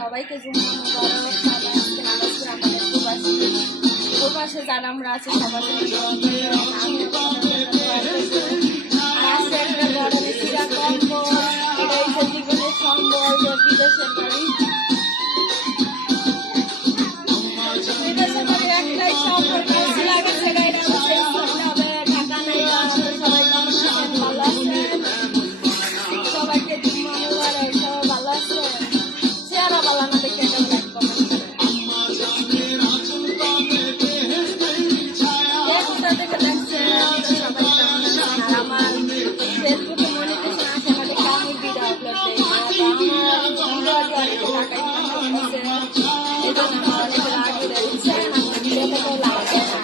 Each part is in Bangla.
সবাইকে জুম্মা মুবারক। সবাই আজকে নামাজ পড়ে আমাদের প্রবাসে যারা আমরা আছি সবাইকে আর আজকে একটা গরমে চিরা কম্বল, এটা হচ্ছে জীবনের সম্বল। বিদেশের বাড়ি, বিদেশের বাড়ির একটাই সম্পর্ক লাগে, সেটা এটা হচ্ছে ঢাকা নাই। সবাই ভালো আছেন, সবাইকে জুম্মা মুবারক। সবাই ভালো আছেন, চেহারা ভালো না দেখে এটা লাইক কমেন্ট করেন। কোথা থেকে দেখছেন সবাই কেমন আছেন? আর আমার ফেসবুকে মনিটেশন আসে না দেখে আমি ভিডিও আপলোড দিই না, তো আমার অনেকে টাকা ইনকাম করতেছে, এই জন্য আমার অনেকে লাইক দিয়ে দিচ্ছেন। আমার ভিডিওটাকেও লাইক দেয় না,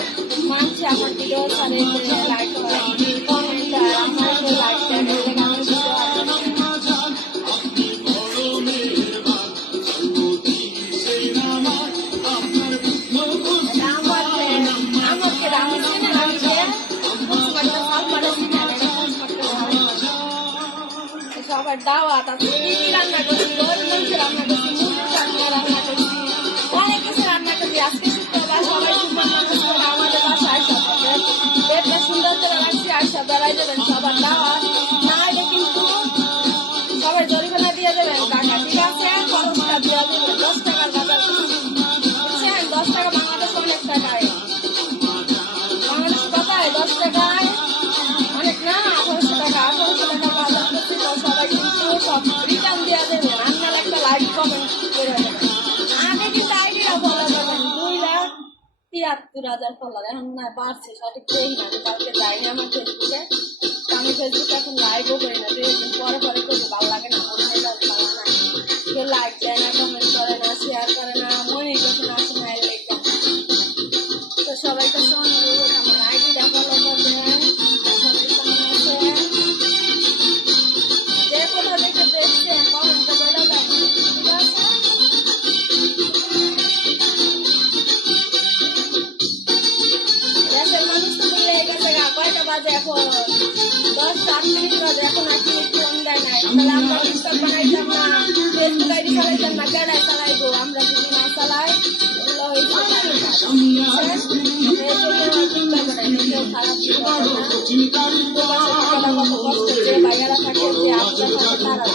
মানছি আমার ভিডিও ছাড়ে লাইক হয়, কমেন্ট হয়, আমাকে লাইক দেয় না, দেখে আমার ভিডিও আপলোড দেয় না। সবার দাওয়াত আছে, কি কি রান্না করছি, গরুর মাংস রান্না করছি, মুরগির রান্না করছি, অনেক কিছু রান্না করছি। আজকে শুক্রবার, সবাই জুম্মার নামাজ পড়ে আমাদের বাসায় আসা হবে, পেটটা সুন্দর করে রাখছি, আসা বেড়াই দেবেন। সবার দাওয়াত না এটা কিন্তু সবাই জরিমানা দিয়ে দেবেন টাকা, ঠিক আছে? খরচটা দিয়ে দেবেন, 10 টাকার বাজার বুঝছেন? 10 টাকা বাংলাদেশ অনেক টাকায়, বাংলাদেশ কথায় 10 টাকায় অনেক না, 1800 টাকা, 1800 টাকা বাজার করছি। তো সবাই কিন্তু সব রিটার্ন দিয়ে দেবেন, আপনার একটা লাইক কমেন্ট করে দেবেন। আগে কিন্তু আইডিটা বলে দেবেন 2,73,000 ফলোয়ার, এখন না বাড়ছে, সঠিক দেই না, আমি কালকে যাইনি আমার ফেসবুকে, আমি ফেসবুকে এখন লাইভও করি না, 2 দিন পরে পরে করি, ভালো লাগে না, মনে হয় ভালো না, কেউ লাইক দেয় না, কমেন্ট করে না, শেয়ার করে না, মনিটেশন আসে না এর লেখা। তো সবাই কাছে অনুরোধ আমার আইডিটা ফলো করবেন। সবাই কেমন আছেন, যে কোথা থেকে দেখছেন কমেন্টে বলে দেন, ঠিক আছে? দেশের মানুষ তো ভুলে গেছে, কয়টা বাজে এখন? 10-8 বাজে, এখন 8 মিনিট ফোন দেয় নাই। তাহলে আমরা টিকটক বানাইতাম না, ফেসবুক আইডি চালাইতাম না, কেডাই চালাইবো? আমরা যদি না চালাই এগুলো হয়েছে খারাপ। ভাইয়ারা থাকে যে আপনার তারা